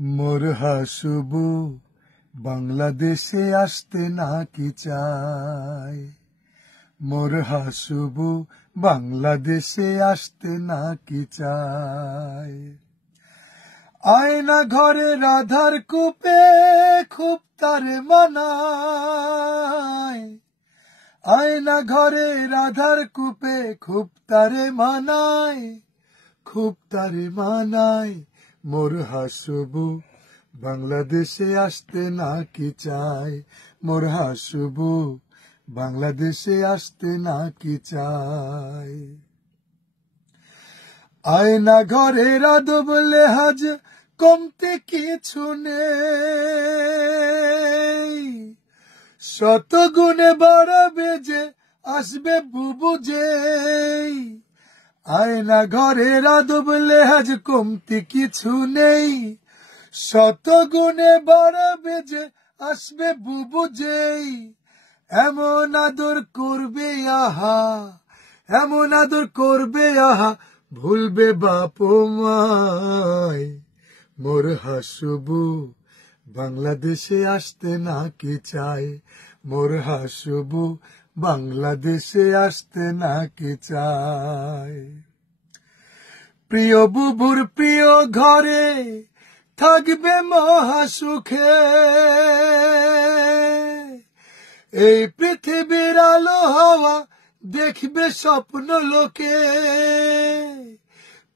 মোর হাসুবু বাংলাদেশে আসতে নাকি চায়। মোর হাসুবু বাংলাদেশে আসতে নাকি চায়। আয়না ঘরে রাধার কূপে খুব তারে মানায়। আয়না ঘরে রাধার কূপে খুব তারে মানায়, খুব তারে মানায়। মোর হাসুবু বাংলাদেশে আসতে নাকি চায়। মোর হাসুবু বাংলাদেশে আসতে নাকি চায়। আয়না ঘরের আদব লেহাজ কমতে কিছু নেই। শত গুণে বাড়াবে যে আসবে বুবু যেই। আয়না ঘরের আদব লেহাজ কমতি কিছু নেই। শত গুণে বাড়াবে যে আসবে বুবু যেই। এমন আদর করবে আহা, এমন আদর করবে আহা, ভুলবে বাপ মায়। মোর হাসুবু বাংলাদেশে আসতে নাকি চায়। মোর হাসুবু বাংলাদেশে আসতে নাকি চায়। প্রিয় বুবুর প্রিয় ঘরে থাকবে মহাসুখে। এই পৃথিবীর আলো হাওয়া দেখবে স্বপ্ন লোকে।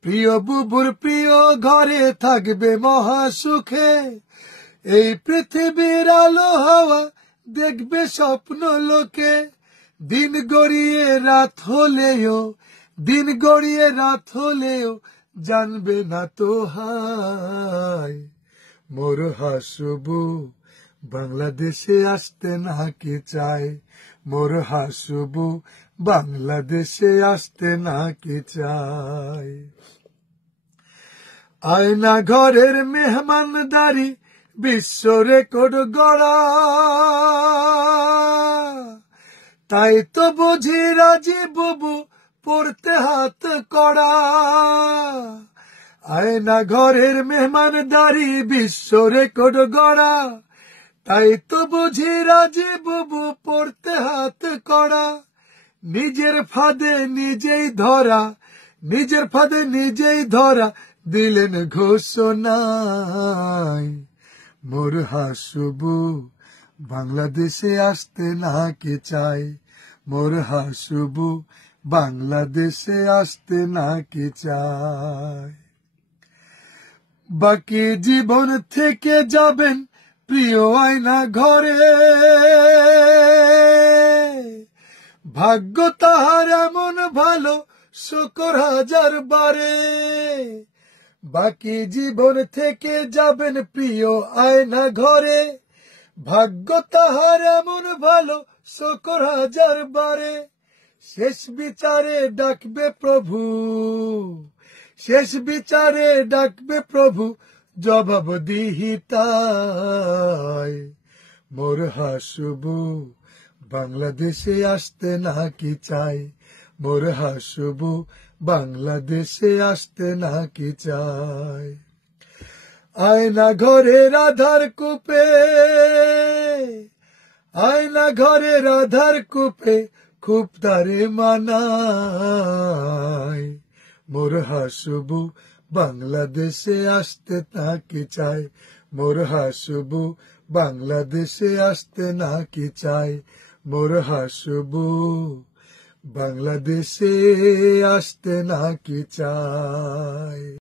প্রিয় বুবুর প্রিয় ঘরে থাকবে মহাসুখে। এই পৃথিবীর আলো হাওয়া দেখবে স্বপ্ন লোকে। দিন গড়িয়ে রাত হলেও, দিন গড়িয়ে রাত হলেও জানবে না তো হায়। মোর হাসুবু বাংলাদেশে আসতে নাকি চায়। মোর হাসুবু বাংলাদেশে আসতে নাকি চায়। আয়না ঘরের মেহমানদারি বিশ্ব রেকর্ড গড়া। তাই তো বুঝি রাজি বুবু পড়তে হাত কড়া। আয়না ঘরের মেহমানদারি বিশ্ব রেকর্ড গড়া। তাই তো বুঝি রাজি বুবু পড়তে হাত কড়া। নিজের ফাঁদে নিজেই ধরা, নিজের ফাঁদে নিজেই ধরা দিলেন ঘোষণায়। মোর হাসুবু বাংলাদেশে আসতে নাকি চায়। মোর হাসুবু বাংলাদেশে আসতে নাকি চায়। বাকি জীবন থেকে যাবেন প্রিয় আয়না ঘরে। ভাগ্য তাহার এমন ভালো, শুকর হাজার বারে। বাকি জীবন থেকে যাবেন প্রিয় আয়না ঘরে। ভাগ্য তাহার এমন ভালো, শুকর হাজার বারে। শেষ বিচারে ডাকবে প্রভু, শেষ বিচারে ডাকবে প্রভু, জবাব দিহি তাই। মোর হাসুবু বাংলাদেশে আসতে নাকি চায়। মোর হাসুবু বাংলাদেশে আসতে নাকি চায়। আয়না ঘরে রাধার কূপে, আয়না ঘরে রাধার কূপে খুব তারে মানায়। মোর হাসুবু বাংলাদেশে আসতে নাকি চায়। মোর হাসুবু বাংলাদেশে আসতে নাকি চায়। মোর হাসুবু বাংলাদেশে আসতে নাকি চায়।